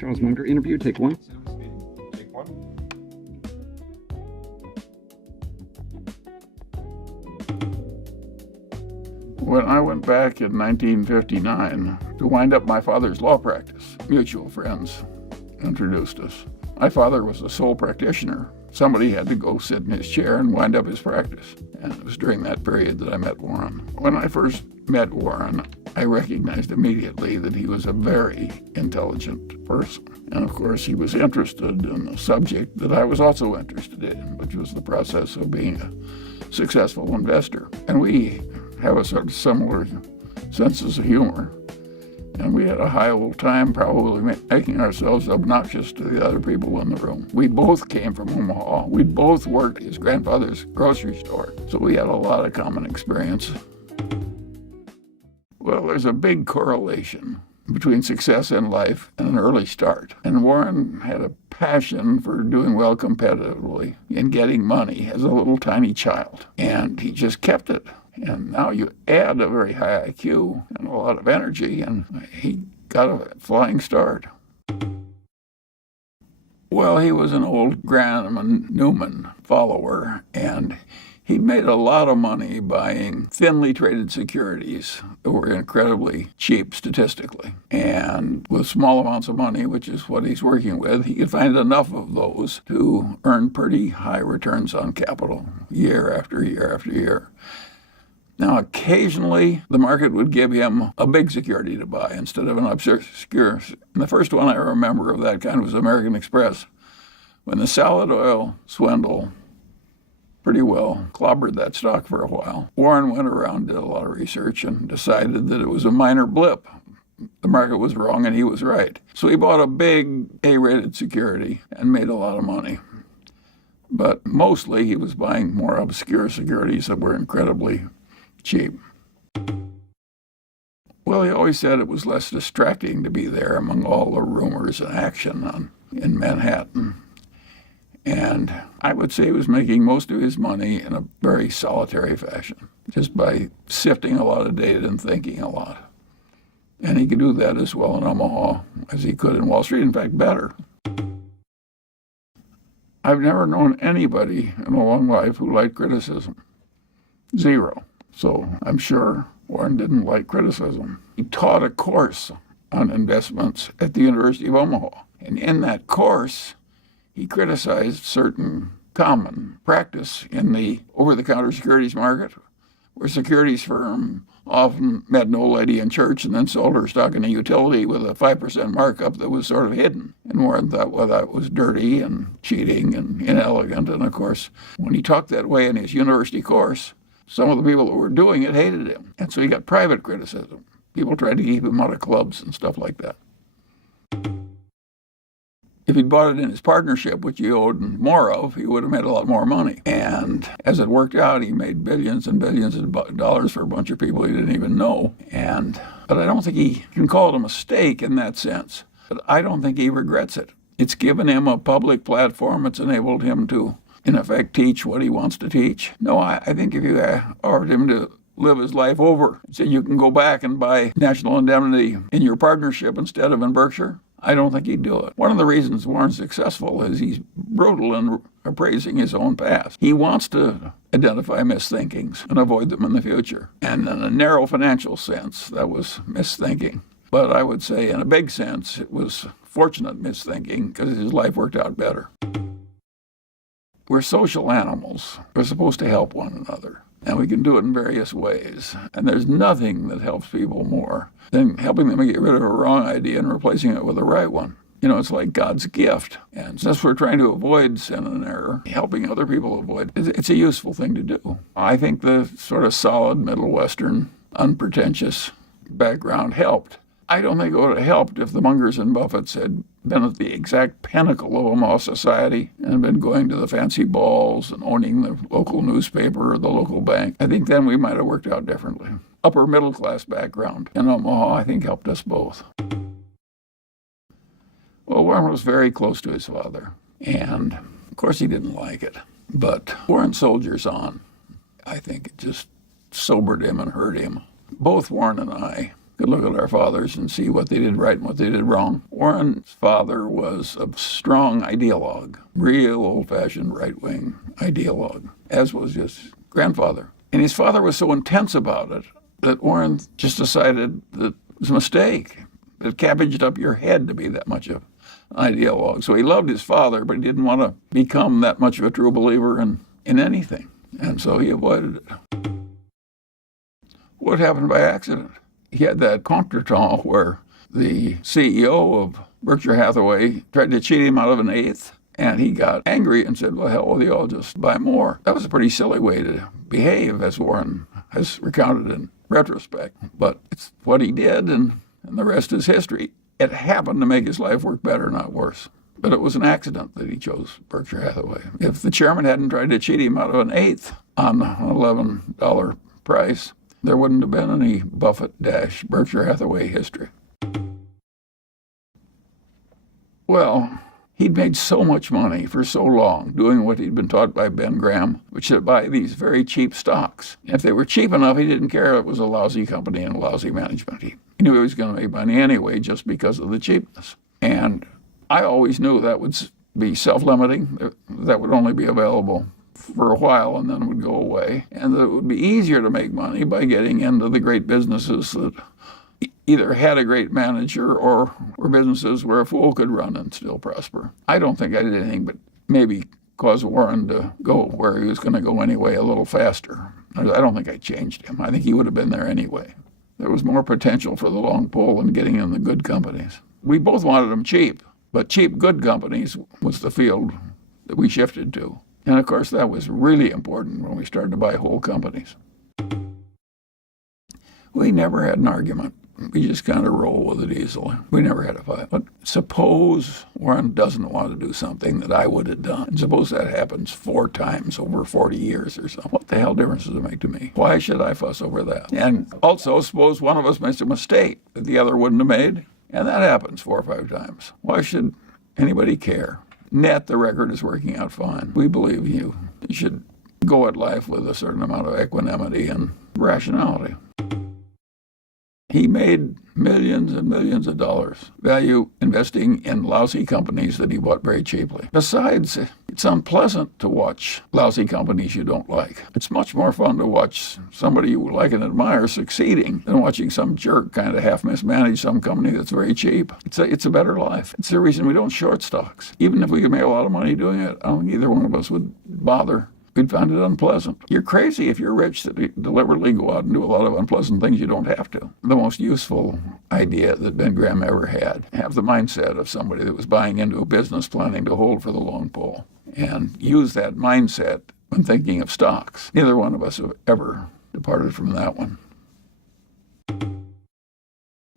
Charles Munger interview, take one. Take one. When I went back in 1959 to wind up my father's law practice, mutual friends introduced us. My father was a sole practitioner. Somebody had to go sit in his chair and wind up his practice. And it was during that period that I met Warren. When I first met Warren, I recognized immediately that he was a very intelligent person. And of course, he was interested in a subject that I was also interested in, which was the process of being a successful investor. And we have a sort of similar senses of humor. And we had a high old time probably making ourselves obnoxious to the other people in the room. We both came from Omaha. We both worked at his grandfather's grocery store. So we had a lot of common experience. Well, there's a big correlation between success in life and an early start. And Warren had a passion for doing well competitively and getting money as a little tiny child. And he just kept it. And now you add a very high IQ and a lot of energy, and he got a flying start. Well, he was an old Graham Newman follower, and he made a lot of money buying thinly traded securities that were incredibly cheap statistically. And with small amounts of money, which is what he's working with, he could find enough of those to earn pretty high returns on capital year after year after year. Now, occasionally, the market would give him a big security to buy instead of an obscure. And the first one I remember of that kind was American Express, when the salad oil swindle pretty well clobbered that stock for a while. Warren went around, did a lot of research, and decided that it was a minor blip. The market was wrong, and he was right. So he bought a big A-rated security and made a lot of money. But mostly, he was buying more obscure securities that were incredibly cheap. Well, he always said it was less distracting to be there among all the rumors and action in Manhattan. And I would say he was making most of his money in a very solitary fashion, just by sifting a lot of data and thinking a lot. And he could do that as well in Omaha as he could in Wall Street, in fact, better. I've never known anybody in a long life who liked criticism. Zero. So I'm sure Warren didn't like criticism. He taught a course on investments at the University of Omaha. And in that course, he criticized certain common practice in the over-the-counter securities market, where securities firm often met an old lady in church and then sold her stock in a utility with a 5% markup that was sort of hidden. And Warren thought, well, that was dirty and cheating and inelegant. And of course, when he talked that way in his university course, some of the people who were doing it hated him. And so he got private criticism. People tried to keep him out of clubs and stuff like that. If he'd bought it in his partnership, which he owed more of, he would have made a lot more money. And as it worked out, he made billions and billions of dollars for a bunch of people he didn't even know. But I don't think he can call it a mistake in that sense. But I don't think he regrets it. It's given him a public platform. It's enabled him to, in effect, teach what he wants to teach. No, I think if you offered him to live his life over, so you can go back and buy National Indemnity in your partnership instead of in Berkshire, I don't think he'd do it. One of the reasons Warren's successful is he's brutal in appraising his own past. He wants to identify misthinkings and avoid them in the future. And in a narrow financial sense, that was misthinking. But I would say in a big sense, it was fortunate misthinking because his life worked out better. We're social animals. We're supposed to help one another. And we can do it in various ways. And there's nothing that helps people more than helping them get rid of a wrong idea and replacing it with a right one. You know, it's like God's gift. And since we're trying to avoid sin and error, helping other people avoid it, it's a useful thing to do. I think the sort of solid Middle Western, unpretentious background helped. I don't think it would have helped if the Mungers and Buffetts had been at the exact pinnacle of Omaha society and been going to the fancy balls and owning the local newspaper or the local bank. I think then we might have worked out differently. Upper middle class background in Omaha, I think, helped us both. Well, Warren was very close to his father, and of course he didn't like it. But Warren soldiers on. I think it just sobered him and hurt him. Both Warren and I could look at our fathers and see what they did right and what they did wrong. Warren's father was a strong ideologue, real old-fashioned right-wing ideologue, as was his grandfather. And his father was so intense about it that Warren just decided that it was a mistake. It cabbaged up your head to be that much of an ideologue. So he loved his father, but he didn't want to become that much of a true believer in anything. And so he avoided it. What happened by accident? He had that contretemps where the CEO of Berkshire Hathaway tried to cheat him out of an eighth, and he got angry and said, well, hell with you, I'll just buy more. That was a pretty silly way to behave, as Warren has recounted in retrospect. But it's what he did, and the rest is history. It happened to make his life work better, not worse. But it was an accident that he chose Berkshire Hathaway. If the chairman hadn't tried to cheat him out of an eighth on an $11 price, there wouldn't have been any Buffett-Berkshire Hathaway history. Well, he'd made so much money for so long doing what he'd been taught by Ben Graham, which is to buy these very cheap stocks. If they were cheap enough, he didn't care if it was a lousy company and lousy management. He knew he was going to make money anyway just because of the cheapness. And I always knew that would be self-limiting, that would only be available for a while and then it would go away, and that it would be easier to make money by getting into the great businesses that either had a great manager or were businesses where a fool could run and still prosper. I don't think I did anything but maybe cause Warren to go where he was going to go anyway a little faster. I don't think I changed him. I think he would have been there anyway. There was more potential for the long pull in getting in the good companies. We both wanted them cheap, but cheap good companies was the field that we shifted to. And of course, that was really important when we started to buy whole companies. We never had an argument. We just kind of roll with it easily. We never had a fight. But suppose Warren doesn't want to do something that I would have done. And suppose that happens 4 times over 40 years or something. What the hell difference does it make to me? Why should I fuss over that? And also, suppose one of us makes a mistake that the other wouldn't have made. And that happens 4 or 5 times. Why should anybody care? Net, the record is working out fine. We believe you should go at life with a certain amount of equanimity and rationality. He made millions and millions of dollars value investing in lousy companies that he bought very cheaply. Besides, it's unpleasant to watch lousy companies you don't like. It's much more fun to watch somebody you like and admire succeeding than watching some jerk kind of half mismanage some company that's very cheap. It's a better life. It's the reason we don't short stocks. Even if we could make a lot of money doing it, I don't think either one of us would bother. We'd find it unpleasant. You're crazy if you're rich to deliberately go out and do a lot of unpleasant things you don't have to. The most useful idea that Ben Graham ever had, have the mindset of somebody that was buying into a business planning to hold for the long pull, and use that mindset when thinking of stocks. Neither one of us have ever departed from that one.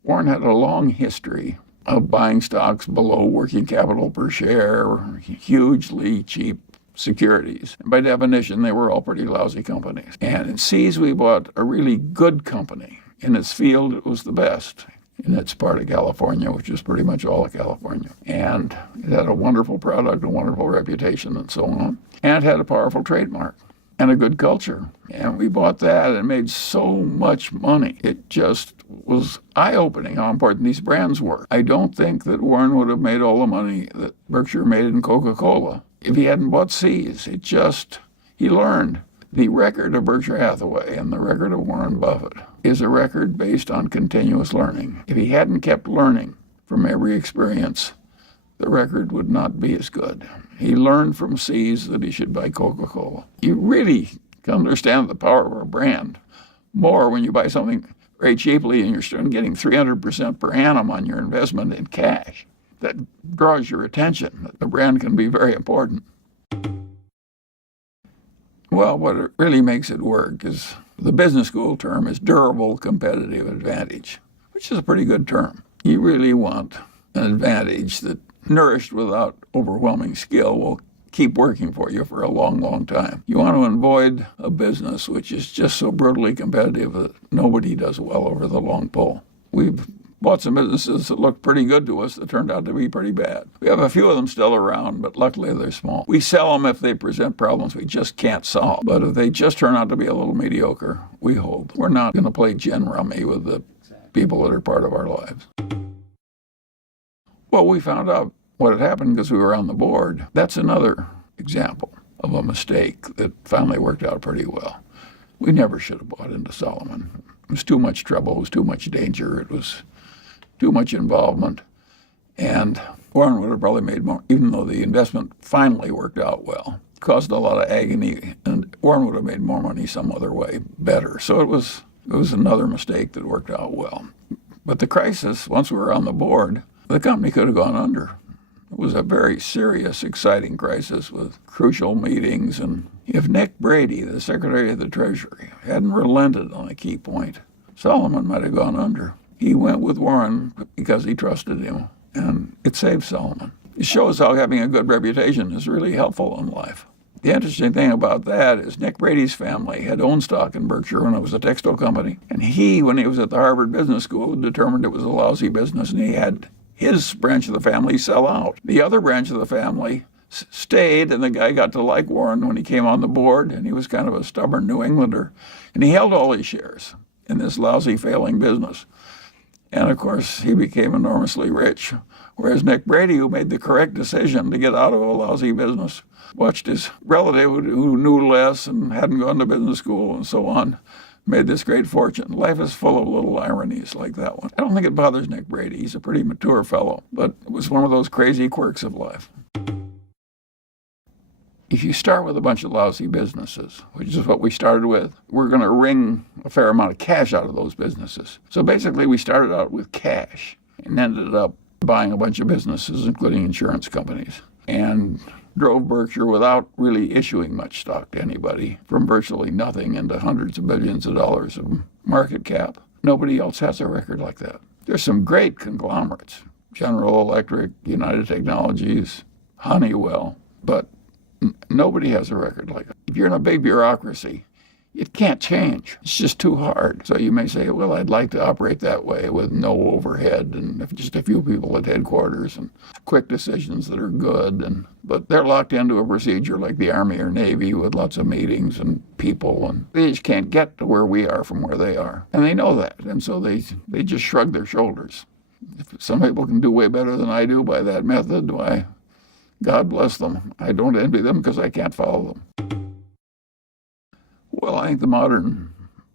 Warren had a long history of buying stocks below working capital per share, or hugely cheap securities. And by definition, they were all pretty lousy companies. And in Seas, we bought a really good company. In its field, it was the best in its part of California, which is pretty much all of California. And it had a wonderful product, a wonderful reputation, and so on. And it had a powerful trademark and a good culture. And we bought that and made so much money. It just was eye-opening how important these brands were. I don't think that Warren would have made all the money that Berkshire made in Coca-Cola if he hadn't bought Seas. He learned. The record of Berkshire Hathaway and the record of Warren Buffett is a record based on continuous learning. If he hadn't kept learning from every experience, the record would not be as good. He learned from Seas that he should buy Coca-Cola. You really can understand the power of a brand more when you buy something very cheaply and you're still getting 300% per annum on your investment in cash. That draws your attention. The brand can be very important. Well, what really makes it work is, the business school term is durable competitive advantage, which is a pretty good term. You really want an advantage that, nourished without overwhelming skill, will keep working for you for a long, long time. You want to avoid a business which is just so brutally competitive that nobody does well over the long pull. We've bought some businesses that looked pretty good to us that turned out to be pretty bad. We have a few of them still around, but luckily they're small. We sell them if they present problems we just can't solve. But if they just turn out to be a little mediocre, we hold. We're not going to play gin rummy with the people that are part of our lives. Well, we found out what had happened because we were on the board. That's another example of a mistake that finally worked out pretty well. We never should have bought into Solomon. It was too much trouble. It was too much danger. It was too much involvement. And Warren would have probably made more, even though the investment finally worked out well. It caused a lot of agony, and Warren would have made more money some other way, better. So it was another mistake that worked out well. But the crisis, once we were on the board, the company could have gone under. It was a very serious, exciting crisis with crucial meetings. And if Nick Brady, the Secretary of the Treasury, hadn't relented on a key point, Solomon might have gone under. He went with Warren because he trusted him, and it saved Solomon. It shows how having a good reputation is really helpful in life. The interesting thing about that is Nick Brady's family had owned stock in Berkshire when it was a textile company. And he, when he was at the Harvard Business School, determined it was a lousy business, and he had his branch of the family sell out. The other branch of the family stayed, and the guy got to like Warren when he came on the board, and he was kind of a stubborn New Englander. And he held all his shares in this lousy, failing business. And of course, he became enormously rich. Whereas Nick Brady, who made the correct decision to get out of a lousy business, watched his relative who knew less and hadn't gone to business school and so on, made this great fortune. Life is full of little ironies like that one. I don't think it bothers Nick Brady. He's a pretty mature fellow, but it was one of those crazy quirks of life. If you start with a bunch of lousy businesses, which is what we started with, we're going to wring a fair amount of cash out of those businesses. So basically, we started out with cash and ended up buying a bunch of businesses, including insurance companies, and drove Berkshire without really issuing much stock to anybody, from virtually nothing into hundreds of billions of dollars of market cap. Nobody else has a record like that. There's some great conglomerates, General Electric, United Technologies, Honeywell, but nobody has a record like that. If you're in a big bureaucracy, it can't change. It's just too hard. So you may say, well, I'd like to operate that way with no overhead and just a few people at headquarters and quick decisions that are good. But they're locked into a procedure like the Army or Navy with lots of meetings and people, and they just can't get to where we are from where they are. And they know that, and so they just shrug their shoulders. If some people can do way better than I do by that method, why, God bless them. I don't envy them because I can't follow them. Well, I think the modern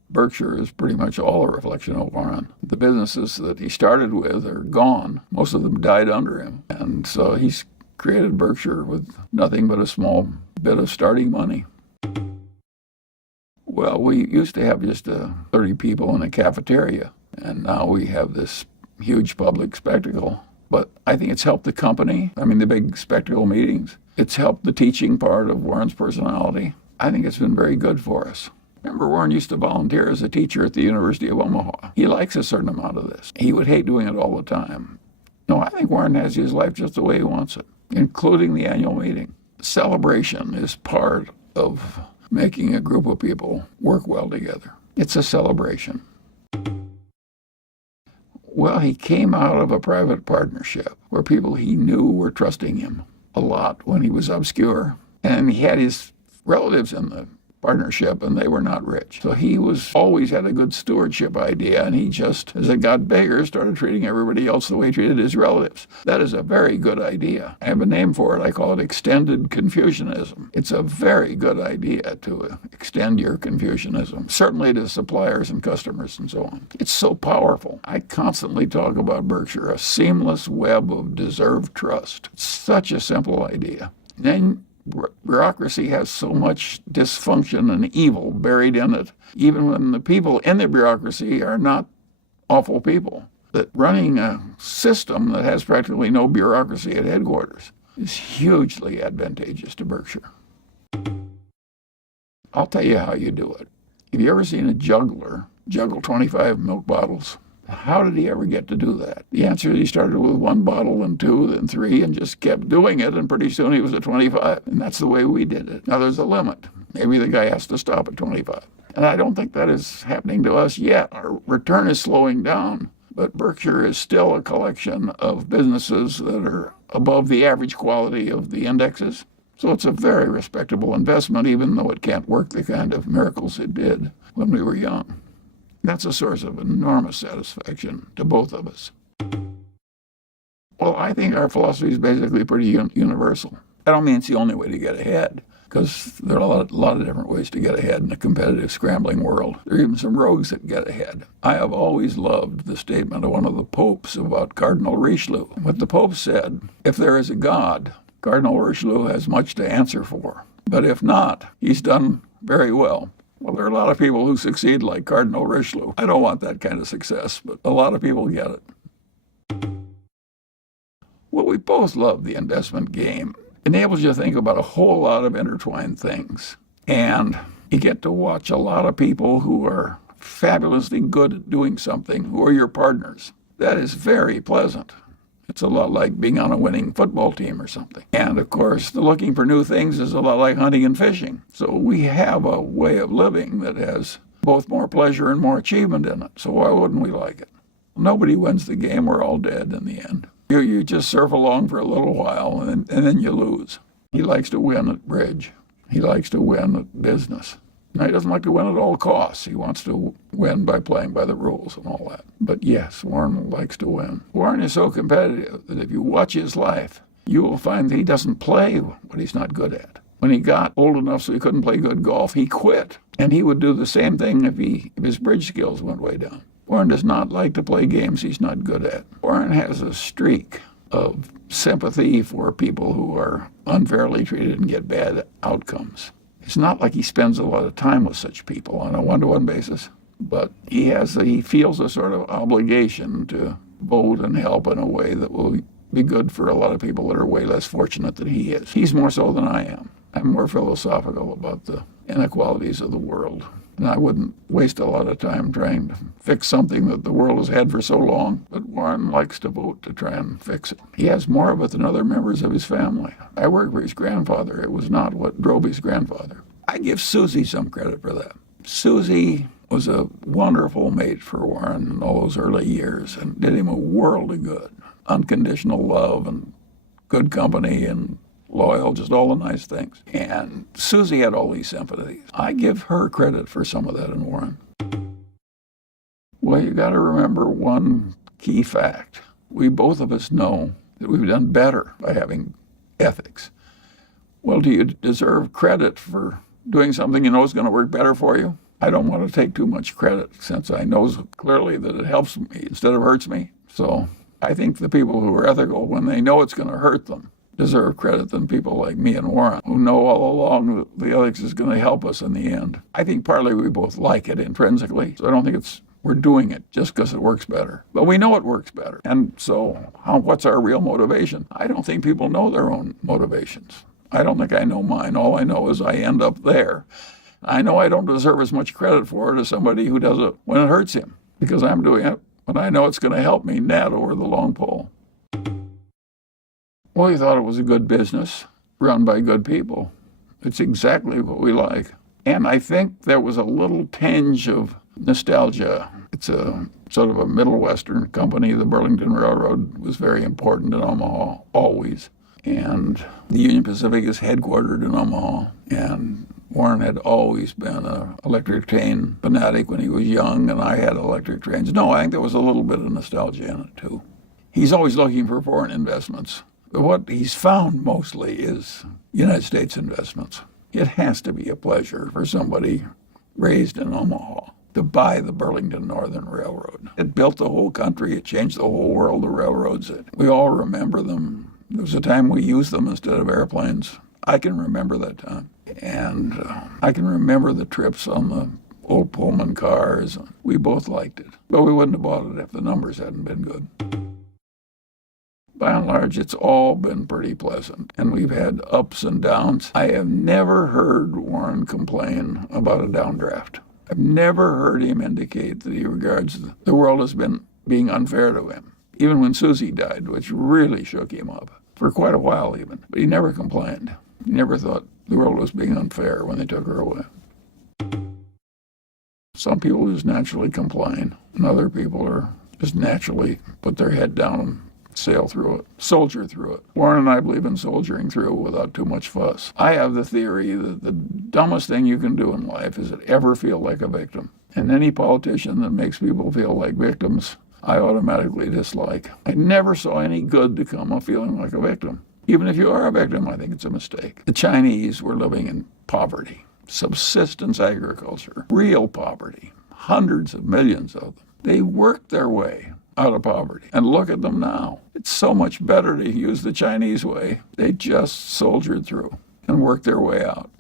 Berkshire is pretty much all a reflection of Warren. The businesses that he started with are gone. Most of them died under him. And so he's created Berkshire with nothing but a small bit of starting money. Well, we used to have just 30 people in a cafeteria, and now we have this huge public spectacle. But I think it's helped the company. I mean, the big spectacle meetings. It's helped the teaching part of Warren's personality. I think it's been very good for us. Remember, Warren used to volunteer as a teacher at the University of Omaha. He likes a certain amount of this. He would hate doing it all the time. No, I think Warren has his life just the way he wants it, including the annual meeting. Celebration is part of making a group of people work well together. It's a celebration. Well, he came out of a private partnership where people he knew were trusting him a lot when he was obscure. And he had his relatives in the partnership, and they were not rich. So he always had a good stewardship idea, and he just, as it got bigger, started treating everybody else the way he treated his relatives. That is a very good idea. I have a name for it. I call it extended Confucianism. It's a very good idea to extend your Confucianism, certainly to suppliers and customers and so on. It's so powerful. I constantly talk about Berkshire, a seamless web of deserved trust. It's such a simple idea. Then bureaucracy has so much dysfunction and evil buried in it, even when the people in the bureaucracy are not awful people, that running a system that has practically no bureaucracy at headquarters is hugely advantageous to Berkshire. I'll tell you how you do it. Have you ever seen a juggler juggle 25 milk bottles? How did he ever get to do that? The answer is he started with 1 bottle, and 2, then 3, and just kept doing it, and pretty soon he was at 25. And that's the way we did it. Now, there's a limit. Maybe the guy has to stop at 25. And I don't think that is happening to us yet. Our return is slowing down, but Berkshire is still a collection of businesses that are above the average quality of the indexes. So it's a very respectable investment, even though it can't work the kind of miracles it did when we were young. That's a source of enormous satisfaction to both of us. Well, I think our philosophy is basically pretty universal. I don't mean it's the only way to get ahead, because there are a lot of different ways to get ahead in a competitive, scrambling world. There are even some rogues that get ahead. I have always loved the statement of one of the popes about Cardinal Richelieu. What the pope said, if there is a God, Cardinal Richelieu has much to answer for. But if not, he's done very well. Well, there are a lot of people who succeed like Cardinal Richelieu. I don't want that kind of success, but a lot of people get it. Well, we both love the investment game. It enables you to think about a whole lot of intertwined things. And you get to watch a lot of people who are fabulously good at doing something, who are your partners. That is very pleasant. It's a lot like being on a winning football team or something. And of course, the looking for new things is a lot like hunting and fishing. So we have a way of living that has both more pleasure and more achievement in it. So why wouldn't we like it? Nobody wins the game. We're all dead in the end. You just surf along for a little while and then you lose. He likes to win at bridge. He likes to win at business. Now, he doesn't like to win at all costs. He wants to win by playing by the rules and all that. But yes, Warren likes to win. Warren is so competitive that if you watch his life, you will find that he doesn't play what he's not good at. When he got old enough so he couldn't play good golf, he quit. And he would do the same thing if his bridge skills went way down. Warren does not like to play games he's not good at. Warren has a streak of sympathy for people who are unfairly treated and get bad outcomes. It's not like he spends a lot of time with such people on a one-to-one basis, but he feels a sort of obligation to vote and help in a way that will be good for a lot of people that are way less fortunate than he is. He's more so than I am. I'm more philosophical about the inequalities of the world. And I wouldn't waste a lot of time trying to fix something that the world has had for so long. But Warren likes to vote to try and fix it. He has more of it than other members of his family. I worked for his grandfather. It was not what drove his grandfather. I give Susie some credit for that. Susie was a wonderful mate for Warren in all those early years and did him a world of good. Unconditional love and good company and loyal, just all the nice things. And Susie had all these sympathies. I give her credit for some of that in Warren. Well, you got to remember one key fact. We both of us know that we've done better by having ethics. Well, do you deserve credit for doing something you know is going to work better for you? I don't want to take too much credit since I know clearly that it helps me instead of hurts me. So I think the people who are ethical, when they know it's going to hurt them, deserve credit than people like me and Warren, who know all along that the ethics is going to help us in the end. I think partly we both like it intrinsically, so I don't think we're doing it just because it works better. But we know it works better. And so what's our real motivation? I don't think people know their own motivations. I don't think I know mine. All I know is I end up there. I know I don't deserve as much credit for it as somebody who does it when it hurts him, because I'm doing it when I know it's going to help me net over the long pole. Well, he thought it was a good business run by good people. It's exactly what we like. And I think there was a little tinge of nostalgia. It's a sort of a Middle Western company. The Burlington Railroad was very important in Omaha, always. And the Union Pacific is headquartered in Omaha. And Warren had always been an electric train fanatic when he was young, and I had electric trains. No, I think there was a little bit of nostalgia in it, too. He's always looking for foreign investments. But what he's found mostly is United States investments. It has to be a pleasure for somebody raised in Omaha to buy the Burlington Northern Railroad. It built the whole country. It changed the whole world, the railroads. We all remember them. There was a time we used them instead of airplanes. I can remember that time. And I can remember the trips on the old Pullman cars. We both liked it. But we wouldn't have bought it if the numbers hadn't been good. By and large, it's all been pretty pleasant, and we've had ups and downs. I have never heard Warren complain about a downdraft. I've never heard him indicate that he regards the world as being unfair to him, even when Susie died, which really shook him up, for quite a while even. But he never complained. He never thought the world was being unfair when they took her away. Some people just naturally complain, and other people are just naturally put their head down and sail through it, soldier through it. Warren and I believe in soldiering through without too much fuss. I have the theory that the dumbest thing you can do in life is to ever feel like a victim. And any politician that makes people feel like victims, I automatically dislike. I never saw any good to come of feeling like a victim. Even if you are a victim, I think it's a mistake. The Chinese were living in poverty, subsistence agriculture, real poverty, hundreds of millions of them. They worked their way out of poverty. And look at them now. It's so much better to use the Chinese way. They just soldiered through and worked their way out.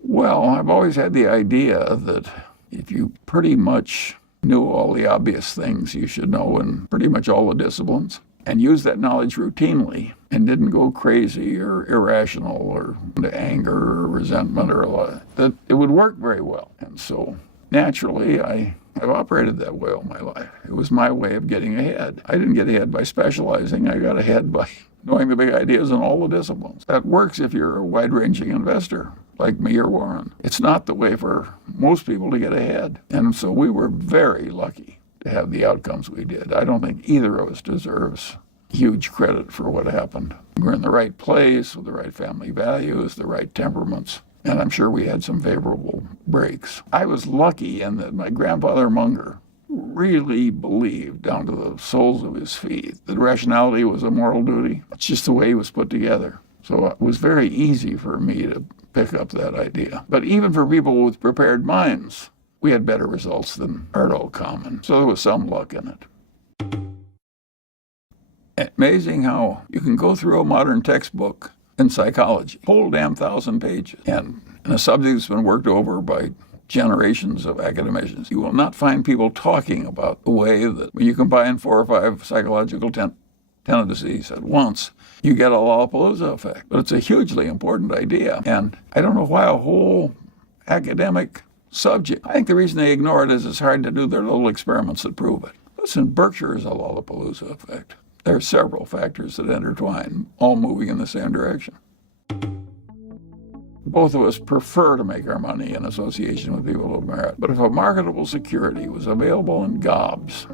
Well, I've always had the idea that if you pretty much knew all the obvious things you should know in pretty much all the disciplines, and used that knowledge routinely and didn't go crazy or irrational or into anger or resentment or a lot, that it would work very well. And so naturally, I've operated that way all my life. It was my way of getting ahead. I didn't get ahead by specializing. I got ahead by knowing the big ideas in all the disciplines. That works if you're a wide-ranging investor like me or Warren. It's not the way for most people to get ahead. And so we were very lucky to have the outcomes we did. I don't think either of us deserves huge credit for what happened. We're in the right place with the right family values, the right temperaments, and I'm sure we had some favorable breaks. I was lucky in that my grandfather Munger really believed down to the soles of his feet that rationality was a moral duty. It's just the way he was put together. So it was very easy for me to pick up that idea. But even for people with prepared minds, we had better results than Erdo Common. So there was some luck in it. Amazing how you can go through a modern textbook in psychology, whole damn 1,000 pages, and in a subject that's been worked over by generations of academicians. You will not find people talking about the way that when you combine 4 or 5 psychological tendencies at once, you get a Lollapalooza effect. But it's a hugely important idea. And I don't know why a whole academic subject, I think the reason they ignore it is it's hard to do their little experiments that prove it. Listen, Berkshire is a Lollapalooza effect. There are several factors that intertwine, all moving in the same direction. Both of us prefer to make our money in association with people of merit. But if a marketable security was available in gobs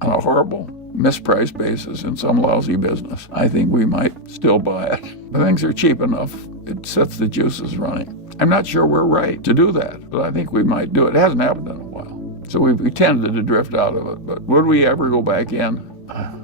on a horrible, mispriced basis in some lousy business, I think we might still buy it. But things are cheap enough, it sets the juices running. I'm not sure we're right to do that, but I think we might do it. It hasn't happened in a while. So we tended to drift out of it. But would we ever go back in?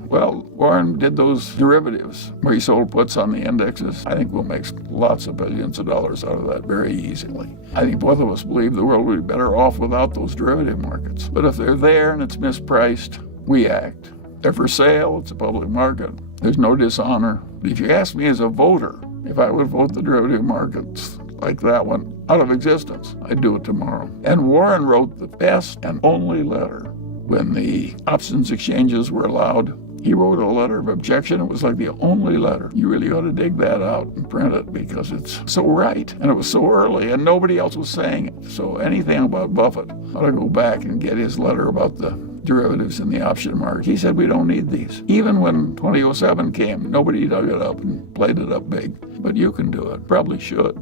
Well, Warren did those derivatives where he sold puts on the indexes. I think we'll make lots of billions of dollars out of that very easily. I think both of us believe the world would be better off without those derivative markets. But if they're there and it's mispriced, we act. They're for sale, it's a public market. There's no dishonor. If you ask me as a voter, if I would vote the derivative markets like that one out of existence, I'd do it tomorrow. And Warren wrote the best and only letter when the options exchanges were allowed. He wrote a letter of objection. It was like the only letter. You really ought to dig that out and print it because it's so right. And it was so early and nobody else was saying it. So anything about Buffett, ought to go back and get his letter about the derivatives in the option market. He said we don't need these. Even when 2007 came, nobody dug it up and played it up big. But you can do it. Probably should.